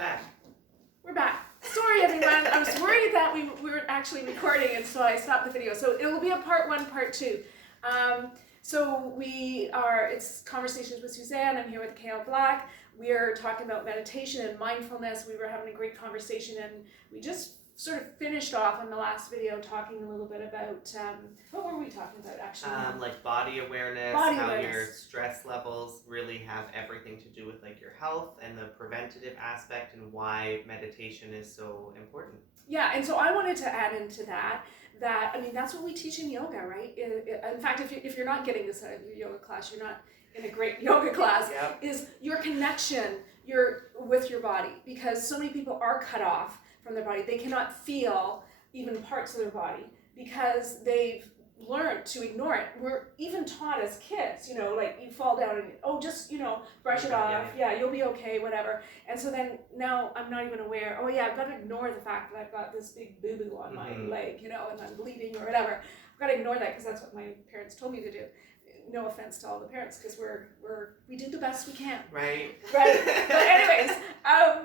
back. We're back. Sorry, everyone. I was worried that we weren't actually recording, and so I stopped the video. So it will be a part 1, part 2. It's Conversations with Susanne. I'm here with Kale Black. We're talking about meditation and mindfulness. We were having a great conversation, and we just sort of finished off on the last video talking a little bit about, what were we talking about actually? Like body awareness, your stress levels really have everything to do with like your health and the preventative aspect and why meditation is so important. Yeah, and so I wanted to add into that, I mean, that's what we teach in yoga, right? In fact, if you're not getting this out of your yoga class, you're not in a great yoga class, Yep. Is your connection with your body, because so many people are cut off from their body. They cannot feel even parts of their body because they've learned to ignore it. We're even taught as kids, like you fall down and just brush it off. Yeah, you'll be okay, whatever. And so then now I'm not even aware. Oh yeah, I've got to ignore the fact that I've got this big boo-boo on my leg, and I'm bleeding or whatever. I've got to ignore that because that's what my parents told me to do. No offense to all the parents, because we do the best we can. Right. But anyways,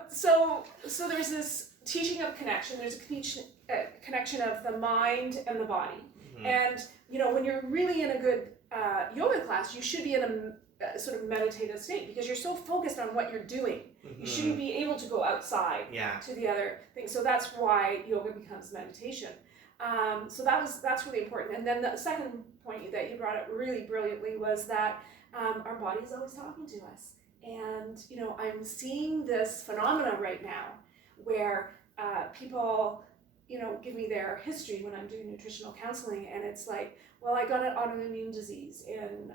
so there's this teaching of connection. There's a connection of the mind and the body. Mm-hmm. And when you're really in a good yoga class, you should be in a sort of meditative state because you're so focused on what you're doing. Mm-hmm. You shouldn't be able to go outside to the other things. So that's why yoga becomes meditation. So that's really important. And then the second point that you brought up really brilliantly was that our body is always talking to us. And I'm seeing this phenomena right now where people give me their history when I'm doing nutritional counseling, and it's like, well, I got an autoimmune disease in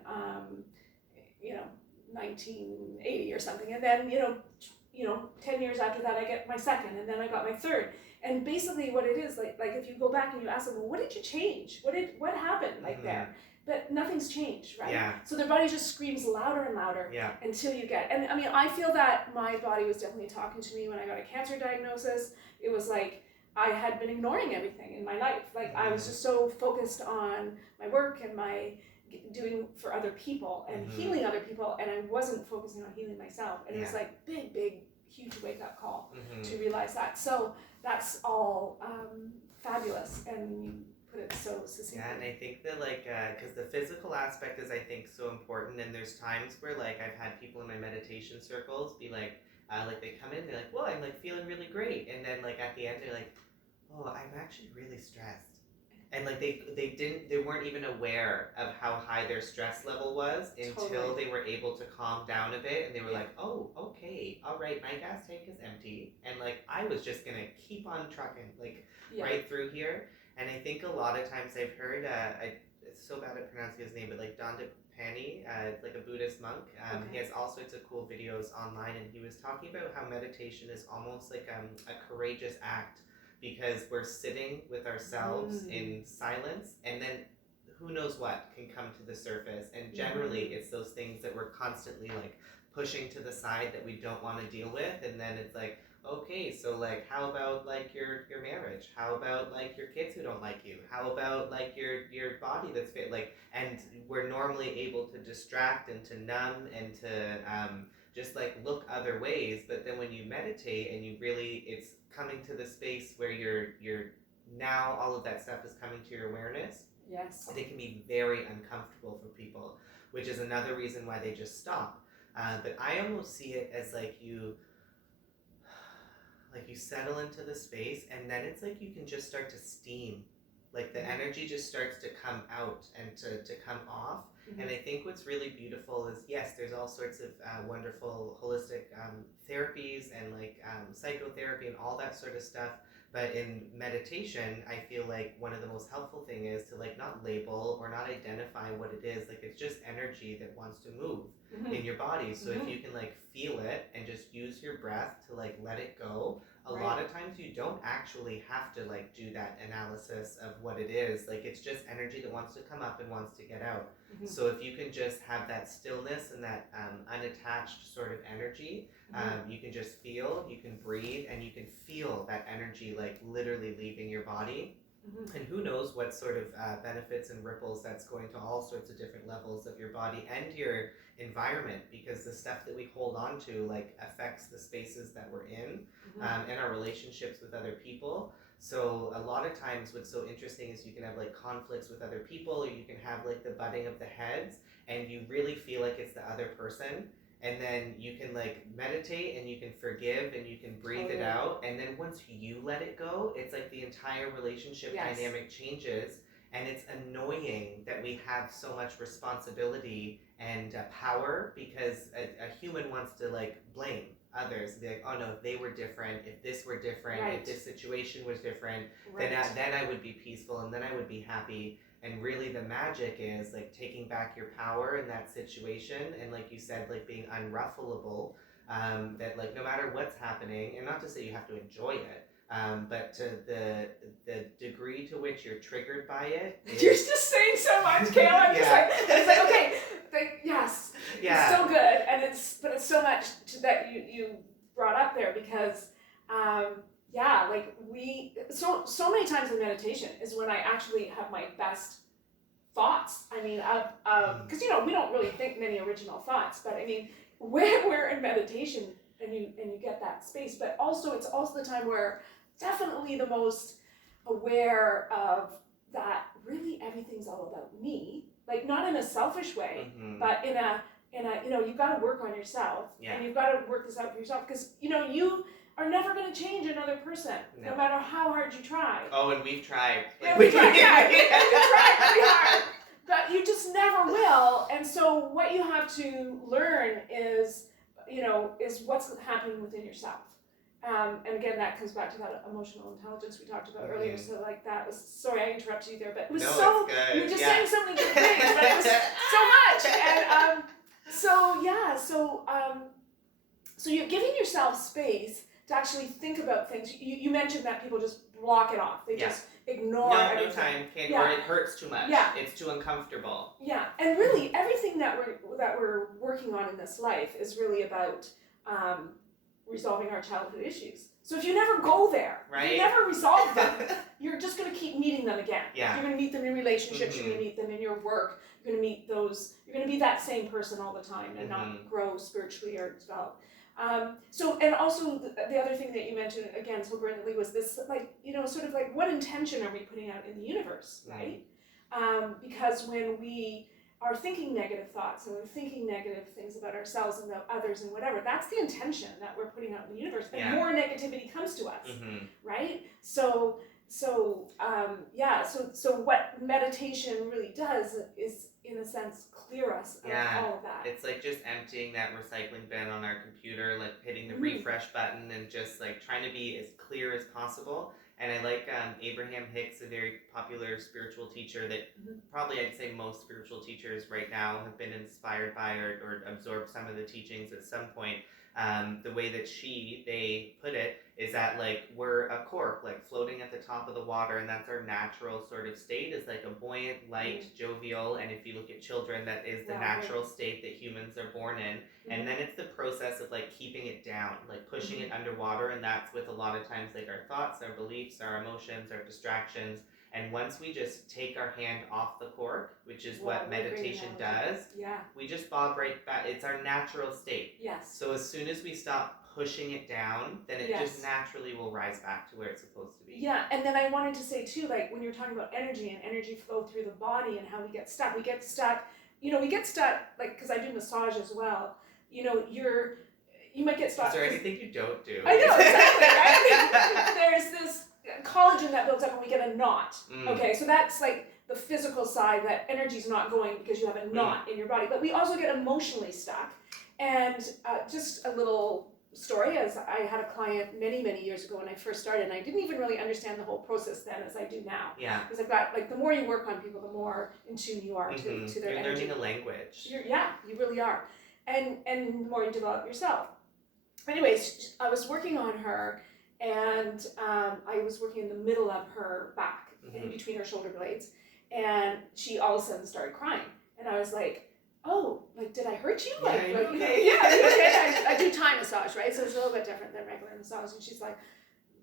1980 or something, and then 10 years after that I get my second, and then I got my third. And basically what it is, like if you go back and you ask them, well, what did you change? What happened there? But nothing's changed, right? Yeah. So their body just screams louder and louder until you get, and I mean, I feel that my body was definitely talking to me when I got a cancer diagnosis. It was like I had been ignoring everything in my life. Like I was just so focused on my work and my doing for other people and healing other people, and I wasn't focusing on healing myself. And it was like big, huge wake-up call to realize that. So that's all fabulous, and you put it so succinctly. Yeah, and I think that because the physical aspect is, I think, so important, and there's times where I've had people in my meditation circles be like they come in, they're like, well, I'm feeling really great, and then at the end they're like, oh, I'm actually really stressed. And they weren't even aware of how high their stress level was until they were able to calm down a bit, and they were like, oh, okay, all right, my gas tank is empty, and I was just gonna keep on trucking right through here. And I think a lot of times I've heard it's so bad at pronouncing his name, but Dandapani, a Buddhist monk. He has all sorts of cool videos online, and he was talking about how meditation is almost like a courageous act, because we're sitting with ourselves in silence, and then who knows what can come to the surface. And generally it's those things that we're constantly pushing to the side that we don't want to deal with, and then it's okay, so how about your marriage? How about your kids who don't like you? How about your body that's fit? And we're normally able to distract and to numb and to just look other ways. But then when you meditate and you really, it's coming to the space where you're now all of that stuff is coming to your awareness. Yes. It can be very uncomfortable for people, which is another reason why they just stop. But I almost see it as you settle into the space, and then it's you can just start to steam. The energy just starts to come out and to come off. And I think what's really beautiful is, yes, there's all sorts of wonderful holistic therapies and psychotherapy and all that sort of stuff. But in meditation, I feel one of the most helpful thing is to not label or not identify what it is. It's just energy that wants to move in your body. So if you can feel it and just use your breath to let it go, a lot of times you don't actually have to do that analysis of what it is. It's just energy that wants to come up and wants to get out. So if you can just have that stillness and that unattached sort of energy, you can just feel, you can breathe, and you can feel that energy literally leaving your body. And who knows what sort of benefits and ripples that's going to all sorts of different levels of your body and your environment, because the stuff that we hold on to like affects the spaces that we're in, and our relationships with other people. So a lot of times what's so interesting is you can have like conflicts with other people, or you can have like the butting of the heads, and you really feel like it's the other person, and then you can like meditate and you can forgive and you can breathe it out, and then once you let it go, it's like the entire relationship dynamic changes. And it's annoying that we have so much responsibility and power, because a human wants to like blame others, be like, oh no, they were different, if this were different, if this situation was different, then I would be peaceful and then I would be happy. And really the magic is like taking back your power in that situation, and like you said, like being unruffleable, that like no matter what's happening, and not to say you have to enjoy it, but to the degree to which you're triggered by it. You're just saying so much, Kale. I'm just like, it's like, okay, yes, it's so good, and but it's so much that you brought up there, because like so many times in meditation is when I actually have my best thoughts. I mean, because we don't really think many original thoughts, but I mean, when we're in meditation and you get that space, but also it's also the time where definitely the most aware of that really everything's all about me, like not in a selfish way, but in a you've got to work on yourself, and you've got to work this out for yourself, because you are never going to change another person, no matter how hard you try. Oh, and we've tried. Like, we've tried really hard, but you just never will. And so what you have to learn is what's happening within yourself. And again, that comes back to that emotional intelligence we talked about earlier. So like that was, sorry, I interrupted you there, but it was you were just saying so many good things, but it was so much. And so you're giving yourself space to actually think about things. You mentioned that people just block it off. They just ignore everything. No time, or it hurts too much. It's too uncomfortable. Yeah, and really everything that we're working on in this life is really about resolving our childhood issues. So if you never go there, if you never resolve them, you're just going to keep meeting them again. You're going to meet them in relationships, you're going to meet them in your work, you're going to be that same person all the time and not grow spiritually or develop. And also the other thing that you mentioned again so brilliantly was this, like, sort of like, what intention are we putting out in the universe, right? Because when we are thinking negative thoughts and we're thinking negative things about ourselves and about others and whatever, that's the intention that we're putting out in the universe, and more negativity comes to us, right? So what meditation really does is, in a sense, clear us of all of that. It's like just emptying that recycling bin on our computer, like hitting the refresh button and just like trying to be as clear as possible. And I like Abraham Hicks, a very popular spiritual teacher that probably I'd say most spiritual teachers right now have been inspired by or absorbed some of the teachings at some point. The way that they put it is that like we're a cork like floating at the top of the water, and that's our natural sort of state, is like a buoyant, light, jovial, and if you look at children, that is the natural state that humans are born in. And then it's the process of like keeping it down, like pushing it underwater, and that's with a lot of times like our thoughts, our beliefs, our emotions, our distractions. And once we just take our hand off the cork, which is what meditation does, we just bob right back. It's our natural state. Yes. So as soon as we stop pushing it down, then it just naturally will rise back to where it's supposed to be. Yeah, and then I wanted to say too, like when you're talking about energy and energy flow through the body and how we get stuck, like, because I do massage as well, you might get stuck. Is there anything you don't do? I know, exactly, right? There's this collagen that builds up and we get a knot. Okay, so that's like the physical side, that energy's not going because you have a knot in your body. But we also get emotionally stuck. And just a little story, as I had a client many, many years ago when I first started, and I didn't even really understand the whole process then as I do now. Yeah. Because I've got, like, the more you work on people, the more in tune you are to their energy. You're learning a language. You really are. And the more you develop yourself. Anyways, I was working on her, and I was working in the middle of her back, in between her shoulder blades, and she all of a sudden started crying. And I was like, oh, like, did I hurt you? I do Thai massage, right? So it's a little bit different than regular massage. And she's like,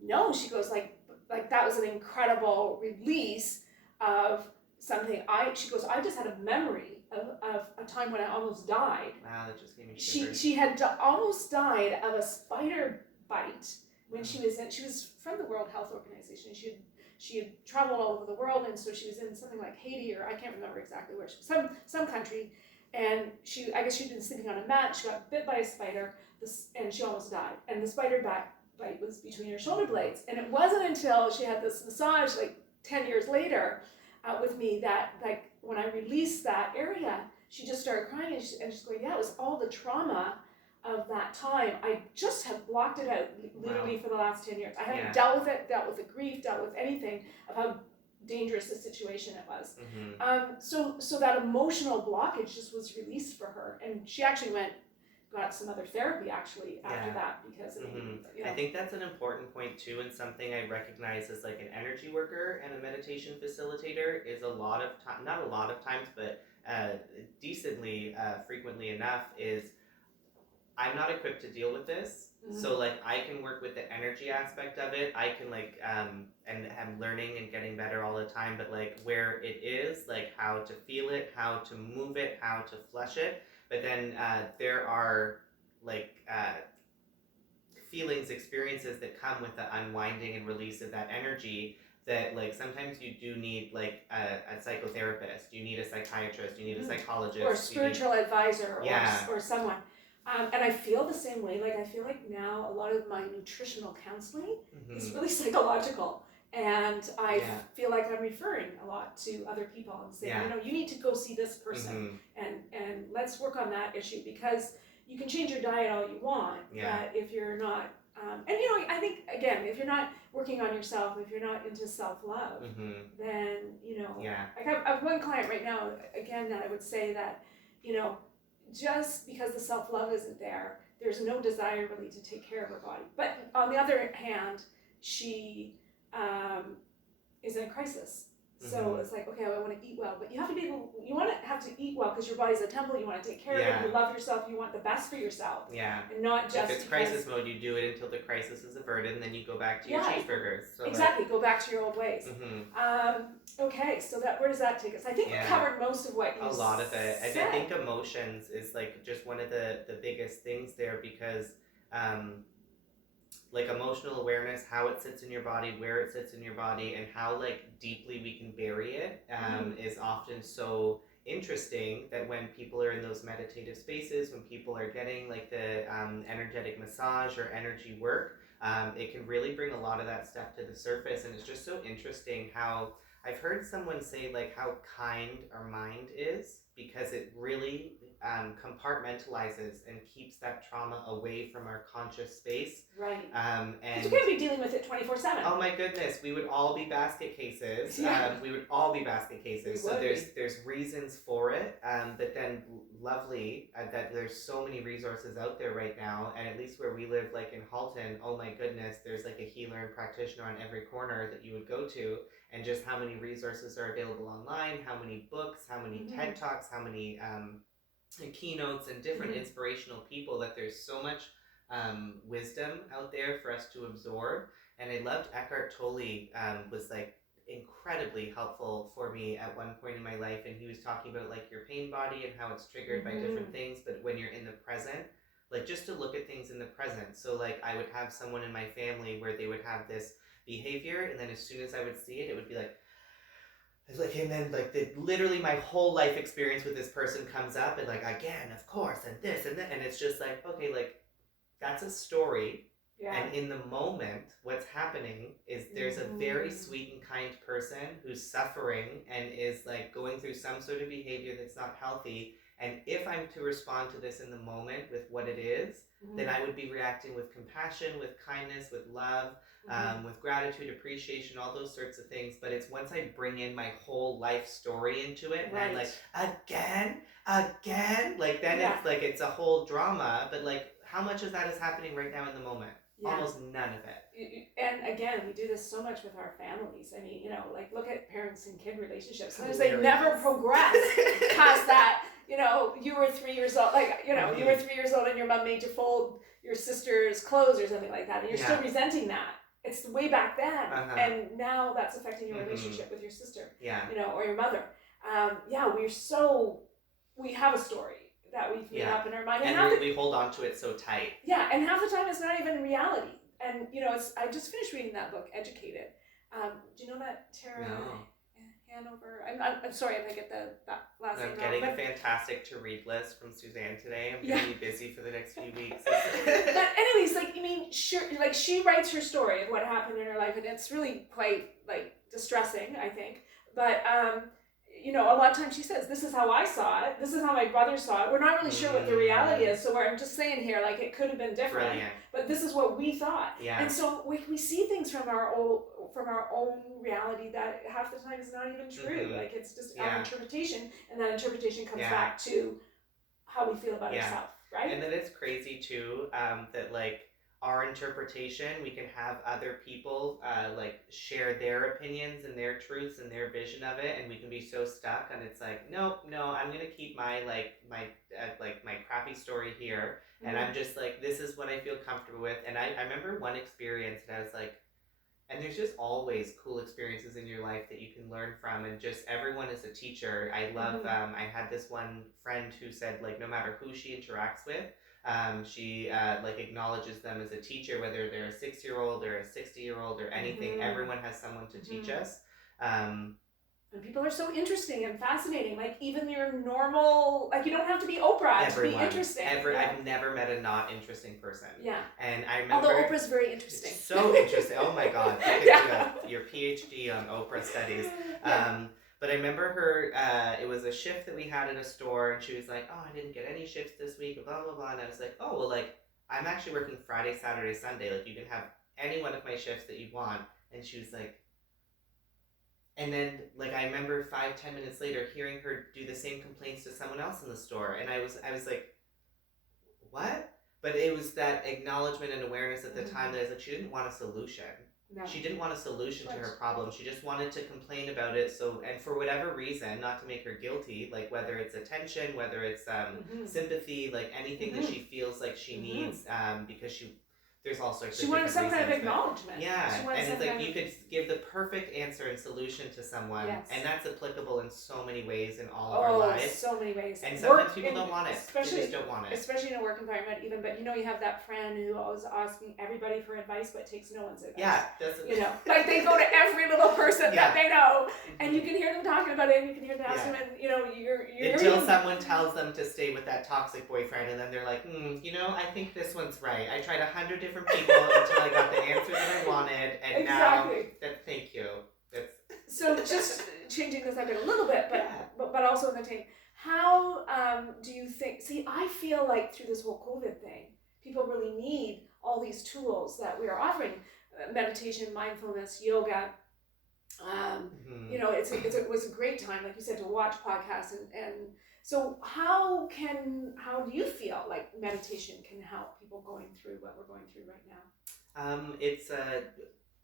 no. She goes like, like that was an incredible release of something. She goes, I just had a memory of a time when I almost died. Wow, that just gave me shivers. She had almost died of a spider bite when she was from the World Health Organization. She had traveled all over the world, and so she was in something like Haiti, or I can't remember exactly where she was, some country, and I guess she'd been sleeping on a mat. She got bit by a spider, and she almost died. And the spider bite was between her shoulder blades, and it wasn't until she had this massage like 10 years later with me that, like, when I released that area, she just started crying, and she's going, yeah, it was all the trauma of that time. I just have blocked it out literally for the last 10 years. I haven't dealt with it, dealt with the grief, dealt with anything of how dangerous the situation it was. So that emotional blockage just was released for her, and she actually got some other therapy actually after that, because it I think that's an important point too, and something I recognize as like an energy worker and a meditation facilitator is a lot of time, not a lot of times, but decently frequently enough, is I'm not equipped to deal with this. So like I can work with the energy aspect of it. I can like and I'm learning and getting better all the time, but like where it is, like how to feel it, how to move it, how to flush it. But then there are like feelings, experiences that come with the unwinding and release of that energy, that like sometimes you do need like a psychotherapist, you need a psychiatrist, you need a psychologist, or a spiritual advisor, Yeah. or someone. And I feel the same way. Like I feel like now a lot of my nutritional counseling is really psychological, and I feel like I'm referring a lot to other people and saying, you know, you need to go see this person, and let's work on that issue, because you can change your diet all you want, but if you're not, and you know, I think again, if you're not working on yourself, if you're not into self-love, then you know, like I have one client right now again that I would say that, you know, just because the self-love isn't there, there's no desire really to take care of her body. But on the other hand, she is in a crisis. So it's like, okay, I want to eat well, but you have to have to eat well, because your body's a temple. You want to take care of it. You love yourself. You want the best for yourself. And not just if it's crisis mode, you do it until the crisis is averted, and then you go back to your cheeseburgers. So exactly, go back to your old ways. Okay, so where does that take us? I think we covered most of what you said. A lot of it. I think emotions is like just one of the biggest things there, because like emotional awareness, how it sits in your body, where it sits in your body, and how like deeply we can bury it is often so interesting, that when people are in those meditative spaces, when people are getting like the energetic massage or energy work, it can really bring a lot of that stuff to the surface. And it's just so interesting how I've heard someone say like how kind our mind is, because it really compartmentalizes and keeps that trauma away from our conscious space. Right. And you can't be dealing with it 24/7. Oh my goodness, we would all be basket cases. We would all be basket cases. So there's reasons for it, but then lovely that there's so many resources out there right now, and at least where we live, like in Halton, oh my goodness, there's like a healer and practitioner on every corner that you would go to, and just how many resources are available online, how many books, how many TED Talks, how many keynotes and different inspirational people, that there's so much wisdom out there for us to absorb. And I loved Eckhart Tolle was like incredibly helpful for me at one point in my life, and he was talking about like your pain body and how it's triggered by different things, but when you're in the present, like just to look at things in the present. So like I would have someone in my family where they would have this behavior, and then as soon as I would see it, it would be like, and then like literally my whole life experience with this person comes up, and like again, of course, and this and that, and it's just like, okay, like that's a story. And in the moment, what's happening is there's a very sweet and kind person who's suffering and is like going through some sort of behavior that's not healthy. And if I'm to respond to this in the moment with what it is, then I would be reacting with compassion, with kindness, with love, with gratitude, appreciation, all those sorts of things. But it's once I bring in my whole life story into it, and I'm like, again, like then it's like it's a whole drama. But like, how much of that is happening right now in the moment? Almost none of it. And again, we do this so much with our families. I mean, you know, like look at parents and kid relationships. Sometimes they never progress past that. You know, you were 3 years old, like, you know, you were 3 years old and your mom made you fold your sister's clothes or something like that, and you're still resenting that. it's way back then, and now that's affecting your Mm-hmm. relationship with your sister, Yeah. you know, or your mother. We have a story that we've made up in our mind, and we hold on to it so tight. Yeah, and half the time it's not even reality. And you know, I just finished reading that book, Educated. Do you know that Tara Hanover? I'm sorry if I get that last name wrong. I'm getting a fantastic to read list from Suzanne today. I'm gonna be busy for the next few weeks. But anyways, like, I mean, sure, like, she writes her story of what happened in her life, and it's really quite like distressing, I think. But you know, a lot of times she says, "This is how I saw it. This is how my brother saw it." We're not really sure what the reality is, so I'm just saying here, like, it could have been different. Brilliant. But this is what we thought. Yeah. And so we see things from our own reality that half the time is not even true. Like, it's just our interpretation, and that interpretation comes back to how we feel about ourselves, right? And then it's crazy too, that like our interpretation, we can have other people like share their opinions and their truths and their vision of it, and we can be so stuck, and it's like, no, I'm gonna keep my my crappy story here, and I'm just like, this is what I feel comfortable with. And I remember one experience, and I was like, and there's just always cool experiences in your life that you can learn from, and just everyone is a teacher. I love, I had this one friend who said, like, no matter who she interacts with, she like acknowledges them as a teacher, whether they're a 6-year-old or a 60-year-old or anything. Everyone has someone to teach us. And people are so interesting and fascinating. Like, even your normal, like, you don't have to be Oprah to be interesting. I've never met a not interesting person. Yeah. And I remember, although Oprah's very interesting. So interesting. Oh my God. You could do your PhD on Oprah studies. But I remember her, it was a shift that we had at a store, and she was like, oh, I didn't get any shifts this week, blah, blah, blah. And I was like, oh, well, like, I'm actually working Friday, Saturday, Sunday. Like, you can have any one of my shifts that you want. And she was like, and then, like, I remember 5-10 minutes later hearing her do the same complaints to someone else in the store. And I was like, what? But it was that acknowledgement and awareness at the time that I was like, she didn't want a solution. No. She didn't want a solution to her problem. She just wanted to complain about it. So, and for whatever reason, not to make her guilty, like whether it's attention, whether it's sympathy, like anything that she feels like she needs, because there's all sorts of she wanted some kind of acknowledgement. Yeah, and it's like you could give the perfect answer and solution to someone, and that's applicable in so many ways in all of our lives. So many ways. And sometimes people don't want it. They just don't want it. Especially in a work environment, even. But you know, you have that friend who always asking everybody for advice, but takes no one's advice. Yeah, you know, like they go to every little person that they know, and you can hear them talking about it, and you can hear them asking them, and you know, you're until someone tells them to stay with that toxic boyfriend, and then they're like, you know, I think this one's right. I tried 100 different people until I got the answer that I wanted, and now thank you. So just changing the subject a little bit, but also in the thing, how do you think? See, I feel like through this whole COVID thing, people really need all these tools that we are offering: meditation, mindfulness, yoga. You know, it was a great time, like you said, to watch podcasts and. So how do you feel like meditation can help people going through what we're going through right now? It's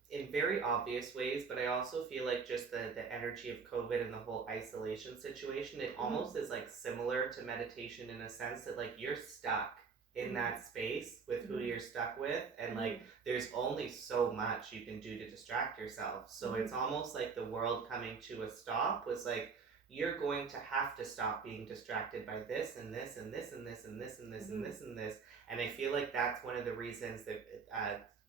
in very obvious ways, but I also feel like just the energy of COVID and the whole isolation situation, it almost is like similar to meditation in a sense that like you're stuck in that space with who you're stuck with, and like there's only so much you can do to distract yourself. So it's almost like the world coming to a stop was like, you're going to have to stop being distracted by this and this and this and this and this and this and this and this. And I feel like that's one of the reasons that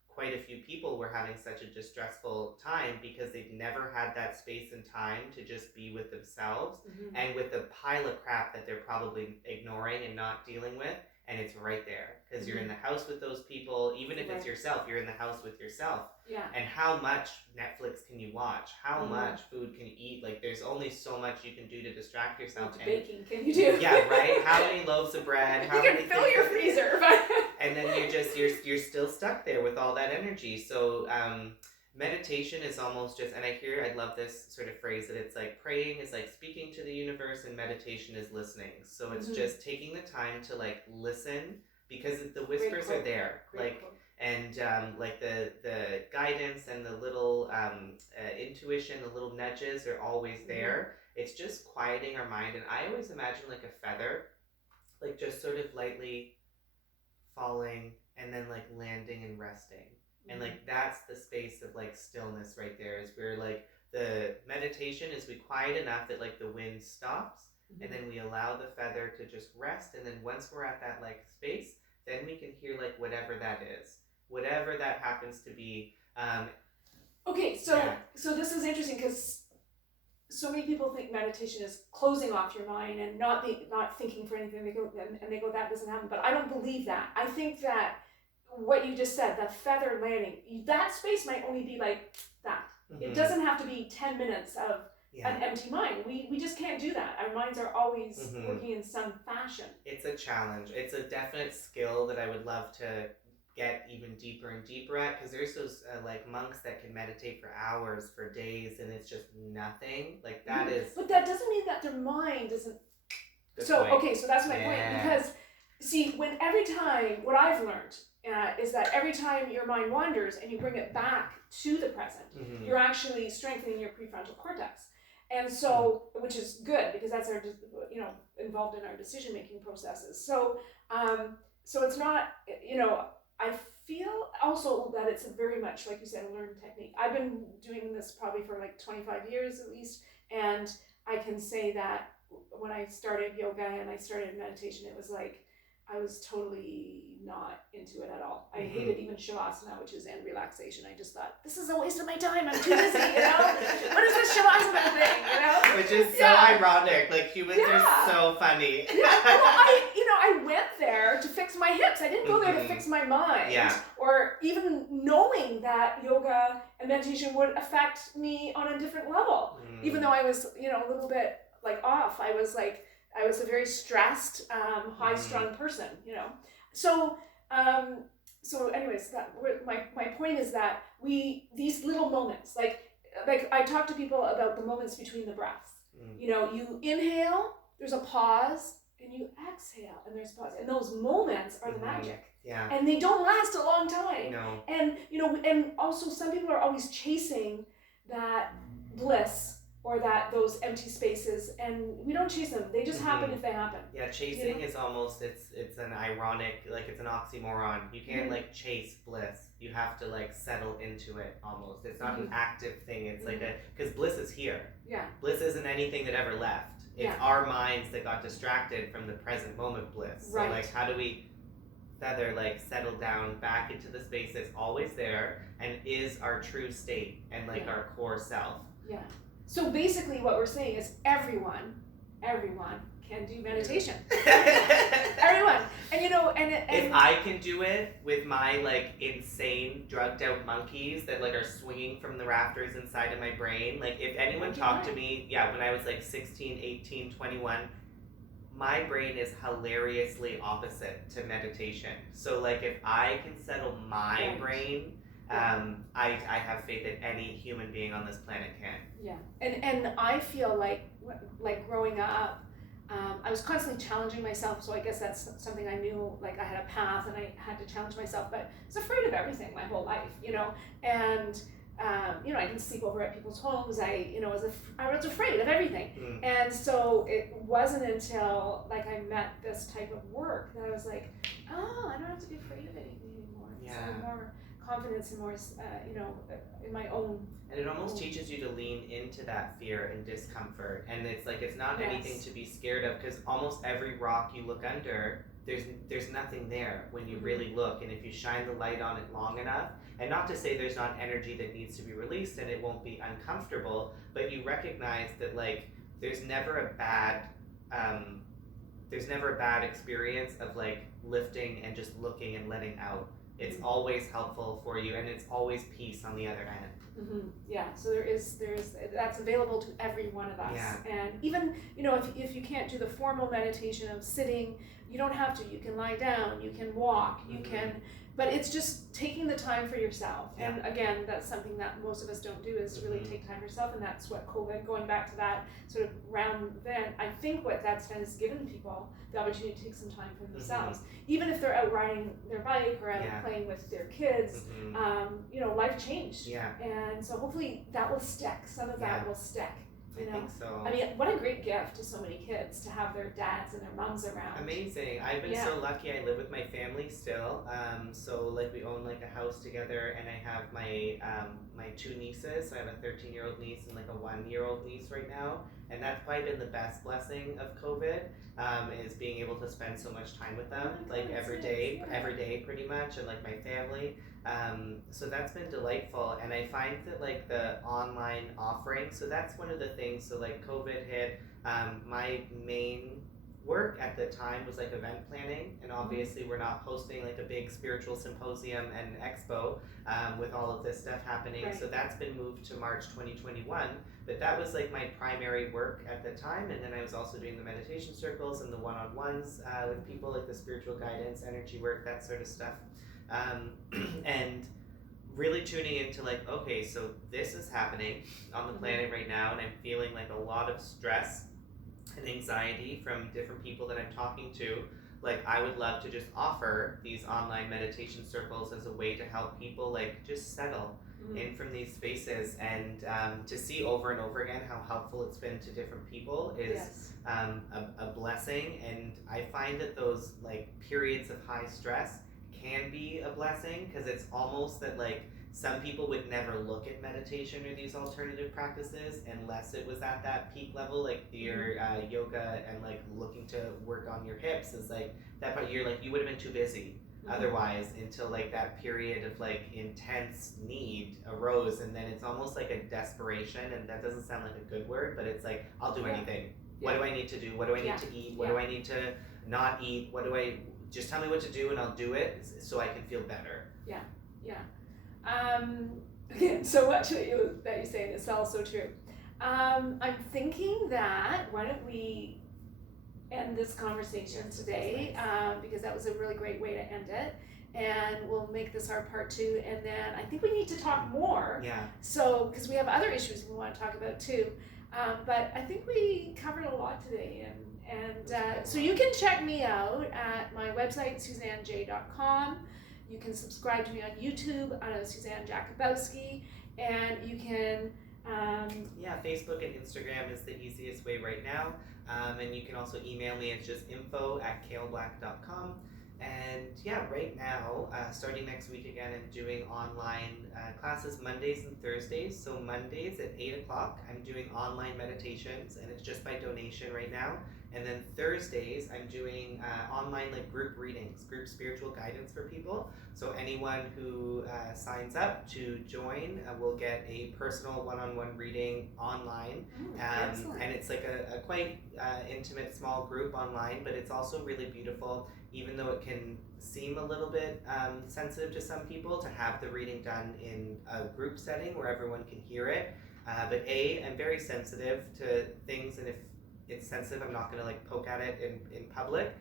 quite a few people were having such a distressful time, because they've never had that space and time to just be with themselves and with the pile of crap that they're probably ignoring and not dealing with. And it's right there, because you're in the house with those people. Even if it's yourself, you're in the house with yourself. Yeah. And how much Netflix can you watch? How much food can you eat? Like, there's only so much you can do to distract yourself. How much baking can you do? Yeah, right? How many loaves of bread? How you can fill your freezer. And then you're still stuck there with all that energy. So meditation is almost just, and I love this sort of phrase that it's like praying is like speaking to the universe, and meditation is listening. So it's just taking the time to like listen, because the whispers are there. And like the guidance and the little intuition, the little nudges are always there. It's just quieting our mind. And I always imagine like a feather, like just sort of lightly falling and then like landing and resting. And like that's the space of like stillness right there, is where like the meditation is we quiet enough that like the wind stops, and then we allow the feather to just rest, and then once we're at that like space, then we can hear like whatever that is, whatever that happens to be. Okay, so this is interesting because so many people think meditation is closing off your mind and not thinking for anything. They go that doesn't happen, but I don't believe that. I think that what you just said, the feather landing, that space might only be like that. It doesn't have to be 10 minutes of an empty mind. We just can't do that. Our minds are always working in some fashion. It's a challenge. It's a definite skill that I would love to get even deeper and deeper at, because there's those like monks that can meditate for hours, for days, and it's just nothing. Like that is. But that doesn't mean that their mind isn't. So that's my point, because see, when every time, what I've learned is that every time your mind wanders and you bring it back to the present, you're actually strengthening your prefrontal cortex. And so, which is good, because that's our, involved in our decision-making processes. So, so it's not, I feel also that it's very much, like you said, a learned technique. I've been doing this probably for like 25 years at least, and I can say that when I started yoga and I started meditation, it was like I was totally not into it at all. I hated even shavasana, which is end relaxation. I just thought, this is a waste of my time. I'm too busy, What is this shavasana thing, Which is so ironic. Like humans are so funny. I went there to fix my hips. I didn't go there to fix my mind. Or even knowing that yoga and meditation would affect me on a different level. Even though I was, a little bit like off. I was a very stressed, high-strung person, So, anyways, my point is that these little moments, like I talk to people about the moments between the breaths. You inhale, there's a pause, and you exhale, and there's a pause. And those moments are the magic. Yeah. And they don't last a long time. No. And, and also some people are always chasing that bliss, or those empty spaces, and we don't chase them. They just happen if they happen. Yeah, chasing is almost, it's an ironic, like it's an oxymoron. You can't like chase bliss. You have to like settle into it almost. It's not an active thing. It's like because bliss is here. Yeah. Bliss isn't anything that ever left. It's our minds that got distracted from the present moment bliss. So like how do we feather like settle down back into the space that's always there and is our true state and like our core self. Yeah. So basically what we're saying is everyone can do meditation. Everyone. And if I can do it with my like insane drugged out monkeys that like are swinging from the rafters inside of my brain, like if anyone talked to me, when I was like 16, 18, 21, my brain is hilariously opposite to meditation. So like if I can settle my brain, I have faith that any human being on this planet can. Yeah, and I feel like growing up, I was constantly challenging myself. So I guess that's something I knew. Like I had a path, and I had to challenge myself. But I was afraid of everything my whole life, And I didn't sleep over at people's homes. I was afraid of everything. And so it wasn't until like I met this type of work that I was like, oh, I don't have to be afraid of anything anymore. It's more confidence and more, in my own. And it almost teaches you to lean into that fear and discomfort. And it's like, it's not anything to be scared of, because almost every rock you look under, there's nothing there when you really look. And if you shine the light on it long enough, and not to say there's not energy that needs to be released and it won't be uncomfortable, but you recognize that like, there's never a bad experience of like lifting and just looking and letting out. It's always helpful for you, and it's always peace on the other end. Yeah, so there is that's available to every one of us. Yeah. And even if you can't do the formal meditation of sitting, you don't have to. You can lie down, you can walk, you can. But it's just taking the time for yourself. Yeah. And again, that's something that most of us don't do, is really take time for yourself. And that's what COVID, going back to that sort of round event, I think what that's done is given people the opportunity to take some time for themselves. Even if they're out riding their bike or out playing with their kids, life changed. Yeah. And so hopefully that will stick. Some of that will stick. I think so. I mean, what a great gift to so many kids to have their dads and their moms around. Amazing. I've been so lucky. I live with my family still. So like we own like a house together, and I have my my two nieces. So I have a 13-year-old niece and like a 1-year-old niece right now, and that's probably been the best blessing of COVID. Is being able to spend so much time with them, like every day pretty much, and like my family. So that's been delightful, and I find that like the online offering, so that's one of the things. So like COVID hit, my main work at the time was like event planning, and obviously we're not hosting like a big spiritual symposium and expo with all of this stuff happening. So that's been moved to March 2021, but that was like my primary work at the time. And then I was also doing the meditation circles and the one-on-ones with people, like the spiritual guidance, energy work, that sort of stuff. And really tuning into like, okay, so this is happening on the planet right now, and I'm feeling like a lot of stress and anxiety from different people that I'm talking to. Like, I would love to just offer these online meditation circles as a way to help people like just settle in from these spaces, and to see over and over again how helpful it's been to different people is a blessing. And I find that those like periods of high stress can be a blessing, because it's almost that like some people would never look at meditation or these alternative practices unless it was at that peak level, like your yoga and like looking to work on your hips is like that part. You're like, you would have been too busy otherwise, until like that period of like intense need arose, and then it's almost like a desperation, and that doesn't sound like a good word, but it's like, I'll do anything. What do I need to do? What do I need to eat? What do I need to not eat? What do I, just tell me what to do and I'll do it so I can feel better. So much that you say is also true. I'm thinking that why don't we end this conversation today, because that was a really great way to end it, and we'll make this our part 2, and then I think we need to talk more. So because we have other issues we want to talk about too, but I think we covered a lot today, and so you can check me out at my website, SuzanneJ.com. You can subscribe to me on YouTube, Suzanne Jakubowski, and you can Facebook and Instagram is the easiest way right now, and you can also email me. It's just info@kaleblack.com. And right now, starting next week again, I'm doing online classes Mondays and Thursdays. So Mondays at 8 o'clock, I'm doing online meditations, and it's just by donation right now. And then Thursdays, I'm doing online like group readings, group spiritual guidance for people. So anyone who signs up to join will get a personal one-on-one reading online. And it's like a quite intimate small group online, but it's also really beautiful, even though it can seem a little bit sensitive to some people to have the reading done in a group setting where everyone can hear it. But I'm very sensitive to things, and if it's sensitive, I'm not going to like poke at it in public,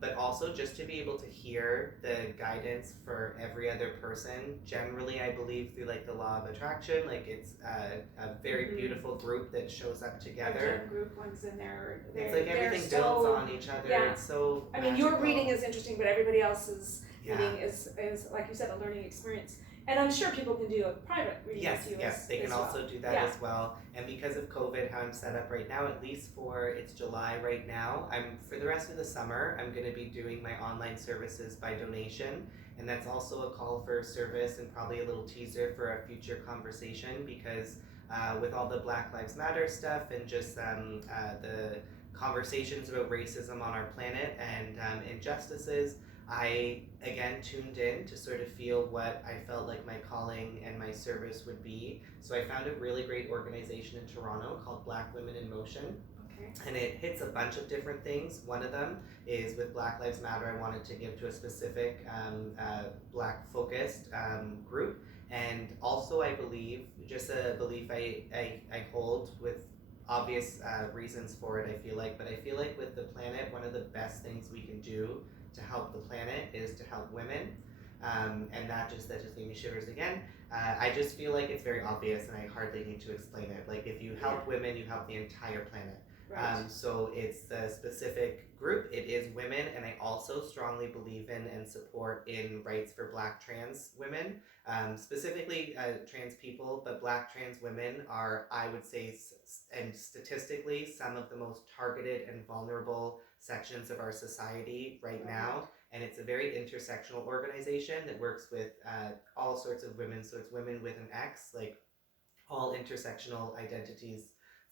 but also just to be able to hear the guidance for every other person. Generally, I believe through like the law of attraction, like it's a very beautiful group that shows up together. Group ones in there. It's like everything builds on each other. It's so I mean, your reading is interesting, but everybody else's reading is like you said, a learning experience. And I'm sure people can do a private reading with you. Yes, they can also do that as well. And because of COVID, how I'm set up right now, at least it's July right now, for the rest of the summer, I'm going to be doing my online services by donation. And that's also a call for service, and probably a little teaser for a future conversation, because with all the Black Lives Matter stuff and just the conversations about racism on our planet and injustices, I again tuned in to sort of feel what I felt like my calling and my service would be. So I found a really great organization in Toronto called Black Women in Motion. And it hits a bunch of different things. One of them is with Black Lives Matter, I wanted to give to a specific Black focused group. And also I believe, just a belief I hold with obvious reasons for it, I feel like with the planet, one of the best things we can do to help the planet is to help women, and that just gave me shivers again. I just feel like it's very obvious, and I hardly need to explain it. Like, if you help women, you help the entire planet. Right. So it's the specific group. It is women, and I also strongly believe in and support in rights for Black trans women, specifically trans people. But Black trans women are, I would say, and statistically, some of the most targeted and vulnerable sections of our society right now. And it's a very intersectional organization that works with all sorts of women. So it's women with an X, like all intersectional identities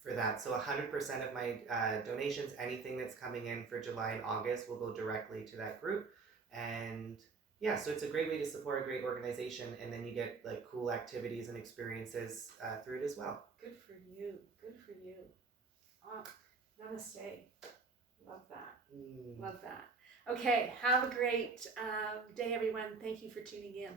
for that. So 100% of my donations, anything that's coming in for July and August, will go directly to that group. And yeah, so it's a great way to support a great organization, and then you get like cool activities and experiences through it as well. Good for you. Good for you. Oh, namaste. Love that. Love that. Okay, have a great day, everyone. Thank you for tuning in.